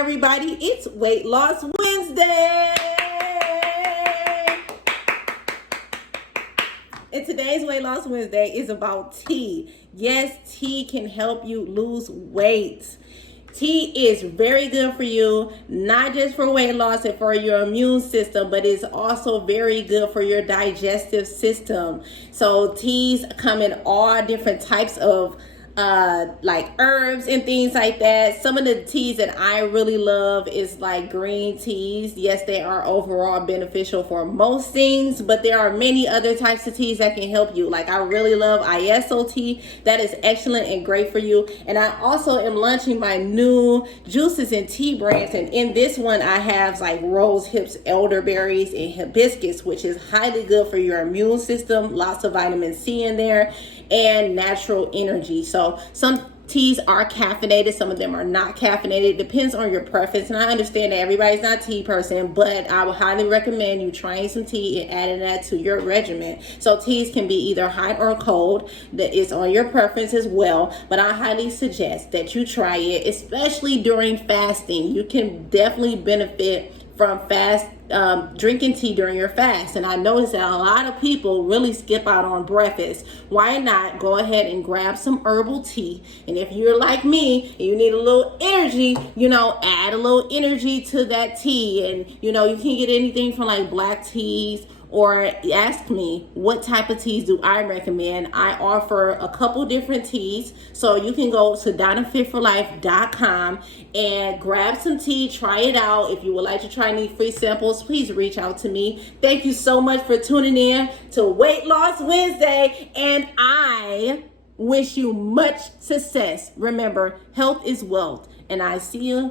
everybody, it's Weight Loss Wednesday. And today's Weight Loss Wednesday is about tea. Yes, tea can help you lose weight. Tea is very good for you, not just for weight loss and for your immune system, but it's also very good for your digestive system. So teas come in all different types of like herbs and things like that. Some of the teas that I really love is like green teas. Yes, they are overall beneficial for most things, but there are many other types of teas that can help you. Like I really love ISO tea. That is excellent and great for you. And I also am launching my new juices and tea brands. And in this one, I have like rose hips, elderberries, and hibiscus, which is highly good for your immune system. Lots of vitamin C in there and natural energy. So some teas are caffeinated, some of them are not caffeinated. It depends on your preference. And I understand that everybody's not a tea person, but I would highly recommend you trying some tea and adding that to your regimen. So teas can be either hot or cold. That is on your preference as well. But I highly suggest that you try it, especially during fasting. You can definitely benefit from drinking tea during your fast. And I noticed that a lot of people really skip out on breakfast. Why not go ahead and grab some herbal tea? And if you're like me and you need a little energy, add a little energy to that tea. And you can get anything from like black teas, or ask me what type of teas do I recommend. I offer a couple different teas, so you can go to DonnaFitForLife.com and grab some tea, try it out. If you would like to try any free samples, please reach out to me. Thank you so much for tuning in to Weight Loss Wednesday, and I wish you much success. Remember, health is wealth, and I see you.